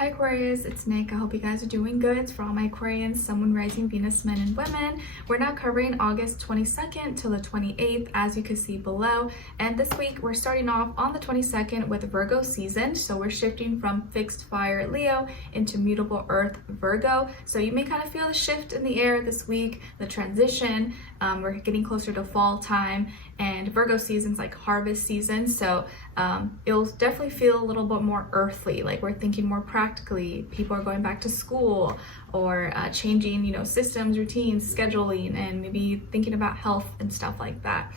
Hi Aquarius, it's Nick. I hope you guys are doing good. It's for all my Aquarians, Sun, Moon, Rising, Venus, men and women. We're now covering August 22nd till the 28th, as you can see below. And this week we're starting off on the 22nd with Virgo season. So we're shifting from fixed fire Leo into mutable earth Virgo. So you may kind of feel the shift in the air this week, the transition. We're getting closer to fall time, and Virgo season's like harvest season. So it'll definitely feel a little bit more earthly, like we're thinking more practically. People are going back to school or changing, systems, routines, scheduling, and maybe thinking about health and stuff like that.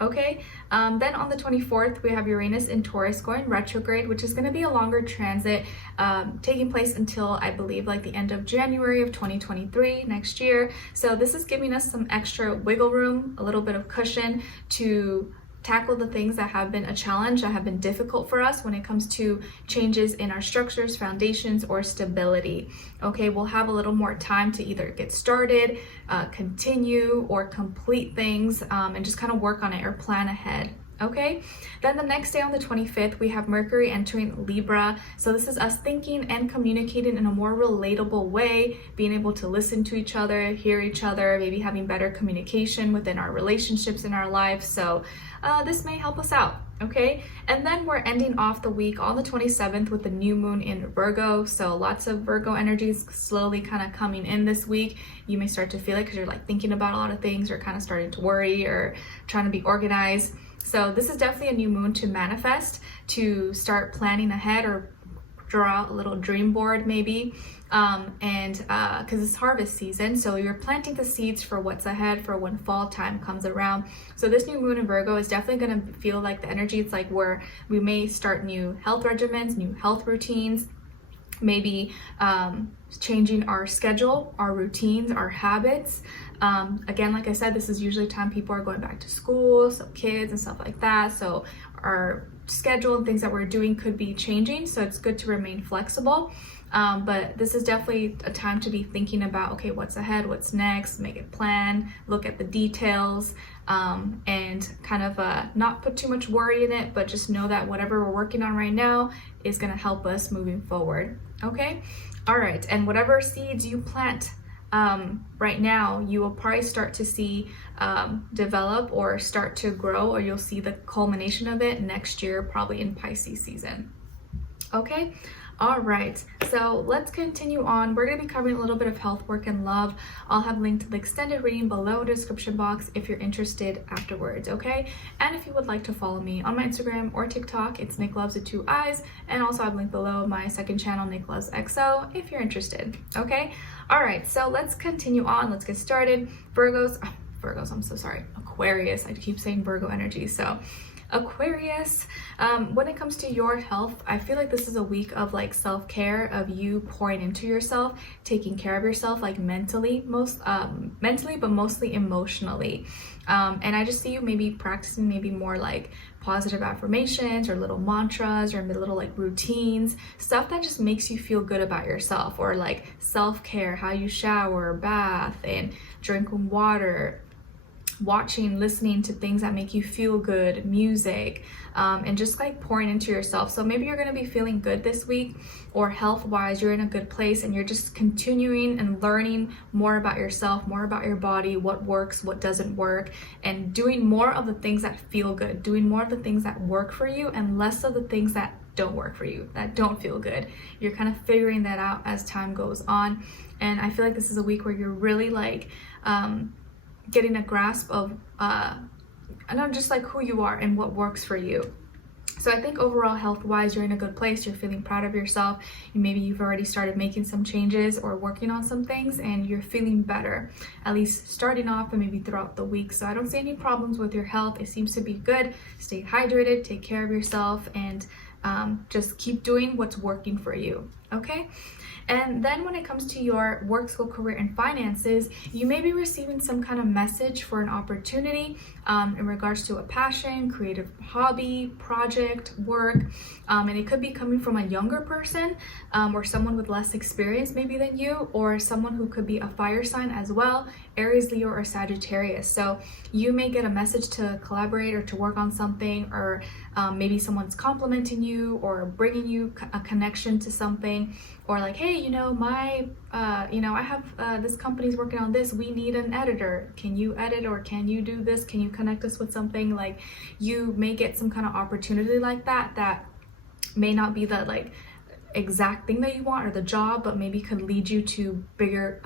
Okay, then on the 24th, we have Uranus in Taurus going retrograde, which is going to be a longer transit taking place until I believe like the end of January of 2023 next year. So this is giving us some extra wiggle room, a little bit of cushion to tackle the things that have been a challenge, that have been difficult for us when it comes to changes in our structures, foundations, or stability. Okay, we'll have a little more time to either get started, continue, or complete things and just kind of work on it or plan ahead. Okay, then the next day on the 25th, we have Mercury entering Libra. So this is us thinking and communicating in a more relatable way, being able to listen to each other, hear each other, maybe having better communication within our relationships in our life. So this may help us out. Okay, and then we're ending off the week on the 27th with the new moon in Virgo. So lots of Virgo energies slowly kind of coming in this week. You may start to feel it because you're like thinking about a lot of things, or kind of starting to worry or trying to be organized. So this is definitely a new moon to manifest, to start planning ahead or draw out a little dream board maybe. Because it's harvest season, so you're planting the seeds for what's ahead for when fall time comes around. So this new moon in Virgo is definitely going to feel like the energy. It's like where we may start new health regimens, new health routines, maybe changing our schedule, our routines, our habits. Again, like I said, this is usually time people are going back to school, so kids and stuff like that. So our schedule and things that we're doing could be changing, so it's good to remain flexible. But this is definitely a time to be thinking about, okay, what's ahead, what's next, make a plan, look at the details, and kind of not put too much worry in it, but just know that whatever we're working on right now is going to help us moving forward. Okay, all right, and whatever seeds you plant right now, you will probably start to see develop or start to grow, or you'll see the culmination of it next year, probably in Pisces season. Okay, all right, so let's continue on. We're going to be covering a little bit of health, work, and love. I'll have linked to the extended reading below in the description box if you're interested afterwards, okay? And if you would like to follow me on my Instagram or TikTok, it's Nicloves with 2 eyes, and also I've linked below my second channel, Nicloves XO, if you're interested, okay? All right, so let's continue on. Let's get started. Virgos, I'm so sorry. Aquarius, I keep saying Virgo energy, so Aquarius, when it comes to your health, I feel like this is a week of like self-care, of you pouring into yourself, taking care of yourself, like mentally, but mostly emotionally. And I just see you maybe practicing maybe more like positive affirmations or little mantras or little like routines, stuff that just makes you feel good about yourself, or like self-care, how you shower, bath, and drinking water, watching, listening to things that make you feel good, music, and just like pouring into yourself. So maybe you're going to be feeling good this week, or health wise you're in a good place, and you're just continuing and learning more about yourself, more about your body, what works, what doesn't work, and doing more of the things that feel good, doing more of the things that work for you and less of the things that don't work for you, that don't feel good. You're kind of figuring that out as time goes on, and I feel like this is a week where you're really like getting a grasp of just like who you are and what works for you. So I think overall health wise you're in a good place. You're feeling proud of yourself, and maybe you've already started making some changes or working on some things, and you're feeling better, at least starting off and maybe throughout the week. So I don't see any problems with your health. It seems to be good. Stay hydrated, take care of yourself, and just keep doing what's working for you. Okay, and then when it comes to your work, school, career, and finances, you may be receiving some kind of message for an opportunity in regards to a passion, creative hobby, project, work, and it could be coming from a younger person or someone with less experience maybe than you, or someone who could be a fire sign as well, Aries, Leo, or Sagittarius. So you may get a message to collaborate or to work on something, or maybe someone's complimenting you or bringing you a connection to something, or like, hey, I have this company's working on this, we need an editor, can you edit, or can you do this, can you connect us with something? Like, you may get some kind of opportunity like that may not be the like exact thing that you want or the job, but maybe could lead you to bigger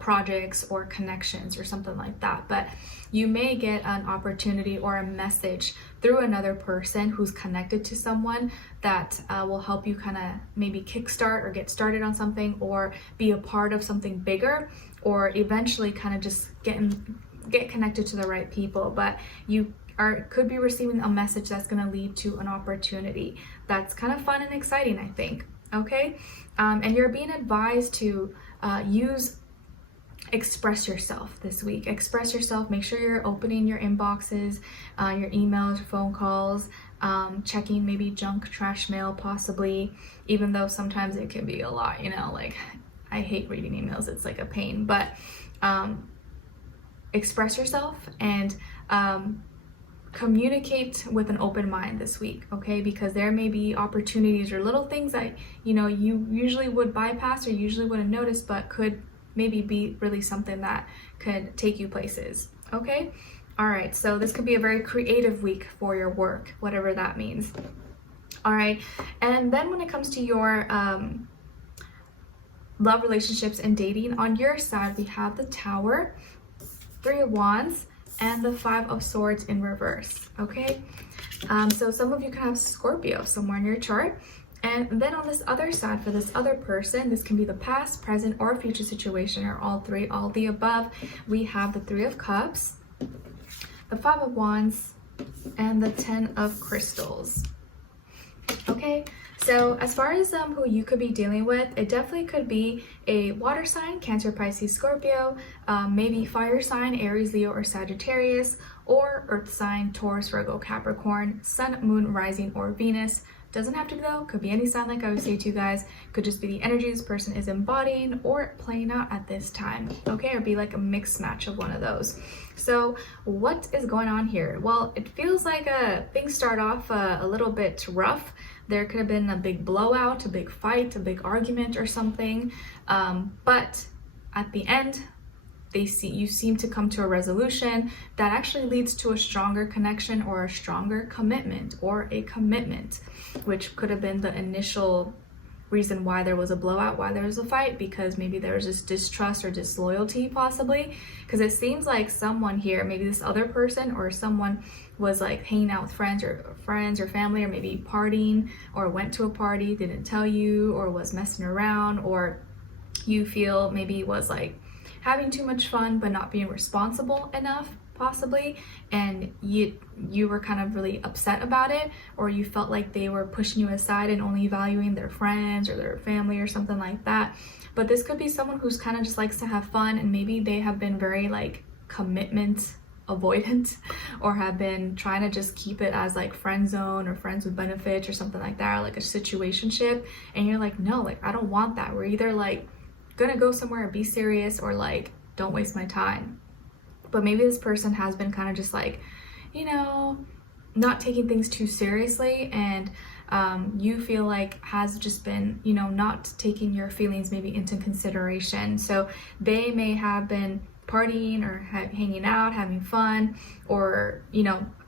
projects or connections or something like that. But you may get an opportunity or a message through another person who's connected to someone that will help you kind of maybe kickstart or get started on something, or be a part of something bigger, or eventually kind of just get connected to the right people. But you could be receiving a message that's going to lead to an opportunity that's kind of fun and exciting, I think. Okay, and you're being advised to express yourself this week. Express yourself. Make sure you're opening your inboxes, your emails, phone calls, checking maybe junk, trash mail, possibly, even though sometimes it can be a lot, like I hate reading emails, it's like a pain. But express yourself and communicate with an open mind this week, okay? Because there may be opportunities or little things that you usually would bypass or usually wouldn't notice, but could maybe be really something that could take you places. Okay, all right, so this could be a very creative week for your work, whatever that means. All right, and then when it comes to your love, relationships, and dating, on your side we have the Tower, 3 of Wands, and the 5 of Swords in reverse. Okay, so some of you can have Scorpio somewhere in your chart. And then on this other side, for this other person, this can be the past, present, or future situation, or all three, all the above. We have the 3 of Cups, the 5 of Wands, and the 10 of Crystals. Okay, so as far as who you could be dealing with, it definitely could be a water sign, Cancer, Pisces, Scorpio, maybe fire sign, Aries, Leo, or Sagittarius, or earth sign, Taurus, Virgo, Capricorn, Sun, Moon, Rising, or Venus. Doesn't have to be though, could be any sign, like I would say to you guys. Could just be the energy this person is embodying or playing out at this time, okay? Or be like a mixed match of one of those. So what is going on here? Well, it feels like things start off a little bit rough. There could have been a big blowout, a big fight, a big argument or something, but at the end, you seem to come to a resolution that actually leads to a stronger connection or a stronger commitment, or a commitment, which could have been the initial reason why there was a blowout, why there was a fight, because maybe there was this distrust or disloyalty, possibly, because it seems like someone here, maybe this other person or someone, was like hanging out with friends or family, or maybe partying, or went to a party, didn't tell you, or was messing around, or you feel maybe was like having too much fun but not being responsible enough, possibly, and you were kind of really upset about it, or you felt like they were pushing you aside and only valuing their friends or their family or something like that. But this could be someone who's kind of just likes to have fun, and maybe they have been very like commitment avoidant, or have been trying to just keep it as like friend zone or friends with benefits or something like that, or like a situationship, and you're like, no, like I don't want that. We're either like gonna go somewhere and be serious, or like don't waste my time. But maybe this person has been kind of just like, not taking things too seriously, and you feel like has just been, not taking your feelings maybe into consideration. So they may have been partying or hanging out, having fun, or,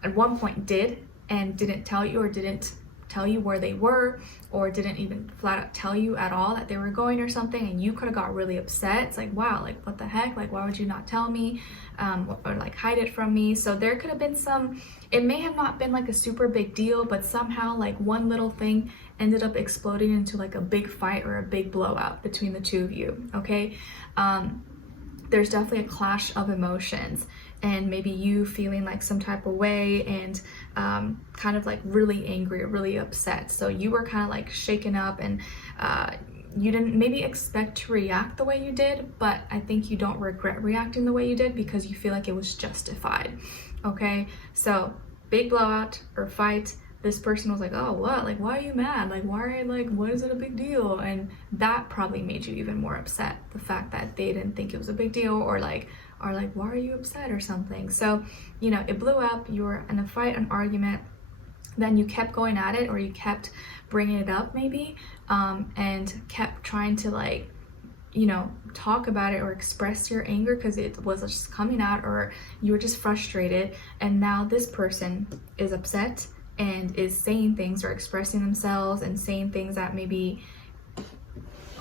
at one point did and didn't tell you, or didn't tell you where they were, or didn't even flat out tell you at all that they were going or something, and you could have got really upset. It's like, wow, like what the heck, like why would you not tell me, or like hide it from me? So there could have been it may have not been like a super big deal, but somehow like one little thing ended up exploding into like a big fight or a big blowout between the two of you. Okay, there's definitely a clash of emotions, and maybe you feeling like some type of way, and kind of like really angry or really upset. So you were kind of like shaken up, and you didn't maybe expect to react the way you did, but I think you don't regret reacting the way you did because you feel like it was justified. Okay, so big blowout or fight. This person was like, oh, what? Like, why are you mad? Like, what is it a big deal? And that probably made you even more upset. The fact that they didn't think it was a big deal, or like, are like, why are you upset or something? So, you know, it blew up, you were in a fight, an argument, then you kept going at it, or you kept bringing it up maybe, and kept trying to like, you know, talk about it or express your anger because it was just coming out, or you were just frustrated, and now this person is upset and is saying things or expressing themselves and saying things that maybe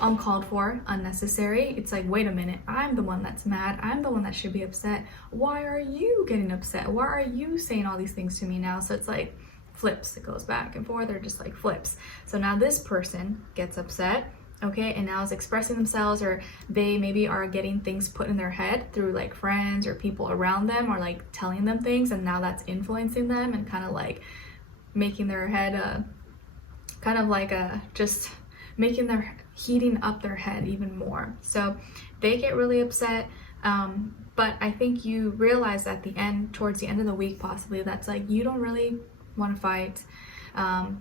uncalled for, unnecessary. It's like, wait a minute, I'm the one that's mad, I'm the one that should be upset. Why are you getting upset? Why are you saying all these things to me now? So it's like flips, it goes back and forth, or just like flips. So now this person gets upset, okay, and now is expressing themselves, or they maybe are getting things put in their head through like friends or people around them, or like telling them things, and now that's influencing them and kind of like making their head kind of like just making their heating up their head even more. So they get really upset, but I think you realize at the end, towards the end of the week possibly, that's like you don't really want to fight.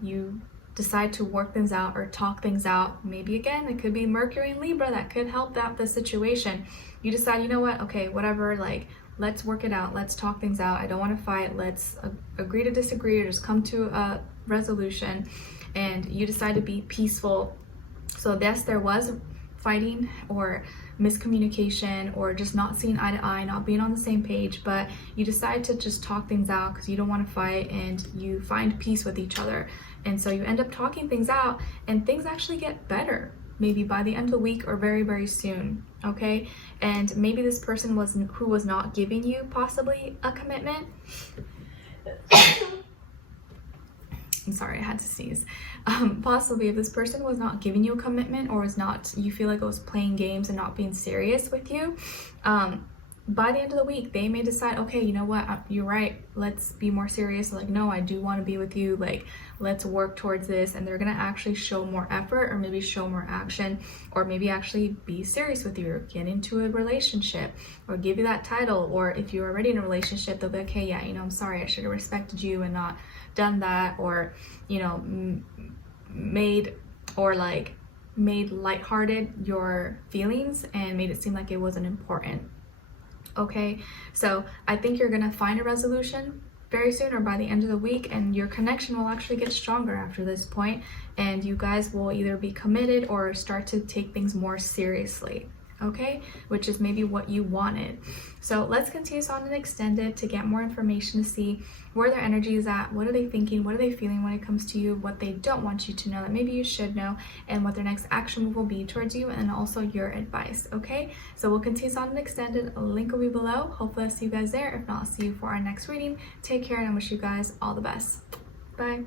You decide to work things out or talk things out. Maybe again, it could be Mercury and Libra that could help out the situation. You decide, you know what, okay, whatever, like let's work it out, let's talk things out, I don't want to fight, let's agree to disagree, or just come to a resolution. And you decide to be peaceful. So yes, there was fighting or miscommunication or just not seeing eye to eye, not being on the same page, but you decide to just talk things out because you don't want to fight, and you find peace with each other. And so you end up talking things out, and things actually get better, maybe by the end of the week or very, very soon, okay? And maybe this person who was not giving you possibly a commitment. I'm sorry, I had to sneeze. Possibly if this person was not giving you a commitment, or was not, you feel like it was playing games and not being serious with you, by the end of the week, they may decide, okay, you know what, you're right, let's be more serious. Like, no, I do want to be with you, like, let's work towards this. And they're going to actually show more effort, or maybe show more action, or maybe actually be serious with you, or get into a relationship, or give you that title. Or if you're already in a relationship, they'll be like, okay, yeah, you know, I'm sorry, I should have respected you and not done that, or, you know, made lighthearted your feelings and made it seem like it wasn't important. Okay, so I think you're gonna find a resolution very soon, or by the end of the week, and your connection will actually get stronger after this point, and you guys will either be committed or start to take things more seriously, okay, which is maybe what you wanted. So let's continue on and extend it to get more information, to see where their energy is at, what are they thinking, what are they feeling when it comes to you, what they don't want you to know that maybe you should know, and what their next action move will be towards you, and also your advice, okay? So we'll continue on and extend it. A link will be below. Hopefully I'll see you guys there. If not, I'll see you for our next reading. Take care, and I wish you guys all the best. Bye.